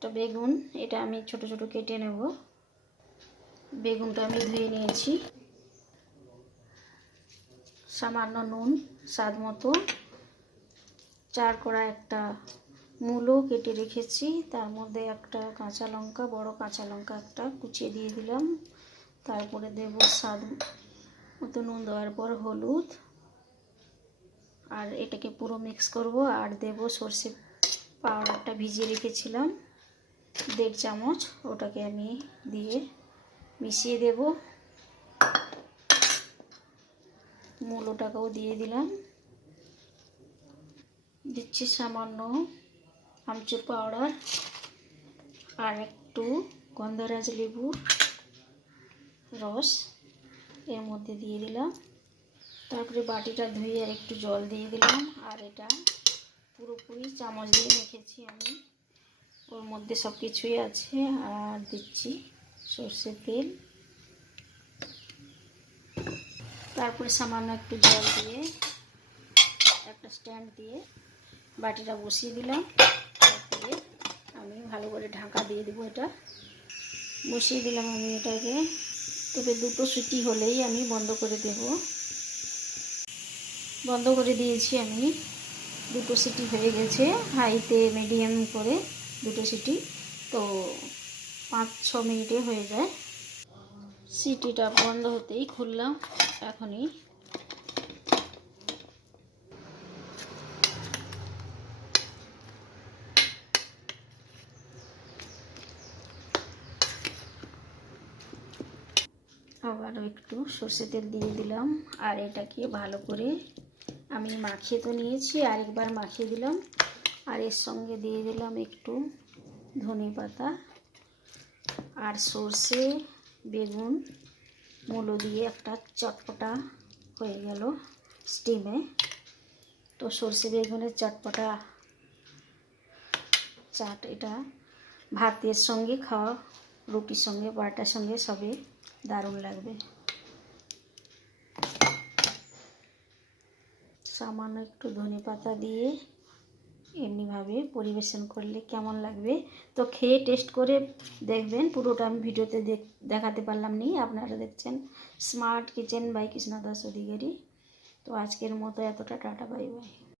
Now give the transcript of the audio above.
একটা বেগুন, এটা আমি ছোট ছোট কেটে নেব। বেগুনটা আমি ধুয়ে নিয়েছি। সামান্য নুন স্বাদ মতো, 4 কোয়া একটা মূলো কেটে রেখেছি, তার মধ্যে একটা কাঁচা লঙ্কা, বড় কাঁচা লঙ্কা একটা কুচিয়ে দিয়ে দিলাম। তারপরে দেব স্বাদ মতো নুন, দেওয়ার পর হলুদ, আর এটাকে পুরো মিক্স করব। আর দেব সর্ষে পাউডারটা ভিজিয়ে রেখেছিলাম 1.5 চামচ, ওটাকে আমি দিয়ে মিশিয়ে দেব। মূলোটাকেও দিয়ে দিলাম। দিচ্ছি সামান্য আমচুর পাউডার আর একটু গন্ধরাজ লেবুর রস এর মধ্যে দিয়ে দিলাম। তারপরে বাটিটা ধুয়ে আর একটু জল দিয়ে দিলাম। আর এটা পুরোপুরি চামচ দিয়ে রেখেছি আমি, ওর মধ্যে সব কিছুই আছে। আর দিচ্ছি সর্ষের তেল, তারপরে সামান্য একটু জল দিয়ে একটা স্ট্যান্ড দিয়ে বাটিটা বসিয়ে দিলাম। তারপরে আমি ভালো করে ঢাকা দিয়ে দেবো। এটা বসিয়ে দিলাম আমি এটাকে, তবে 2টো সিটি হলেই আমি বন্ধ করে দেব। বন্ধ করে দিয়েছি আমি, 2টো সিটি হয়ে গেছে। হাইতে মিডিয়াম করে 2টো সিটি, তো 5-6 মিনিটে হয়ে যায়। সিটিটা বন্ধ হতেই খুললাম এখনই। আবারও একটু সর্ষে তেল দিয়ে দিলাম। আর এটাকে ভালো করে আমি মাখিয়ে তো নিয়েছি, আরেকবার মাখিয়ে দিলাম। আর এর সঙ্গে দিয়ে দিলাম একটু ধনে পাতা আর সর্ষে, বেগুন, মূলো দিয়ে একটা চটপটা হয়ে গেল স্টিমে। তো সর্ষে বেগুনের চটপটা চাট, এটা ভাতের সঙ্গে খাওয়া, রুটির সঙ্গে, পরোটার সঙ্গে সবে দারুণ লাগবে। সামান্য একটু ধনে পাতা দিয়ে এমনিভাবে পরিবেশন করলে কেমন লাগবে, তো খেয়ে টেস্ট করে দেখবেন। পুরোটা আমি ভিডিওতে দেখাতে পারলাম নি। আপনারা দেখছেন smart kitchen by Krishna Das Adhikari. তো আজকের মতো এতটা, টাটা, বাই বাই।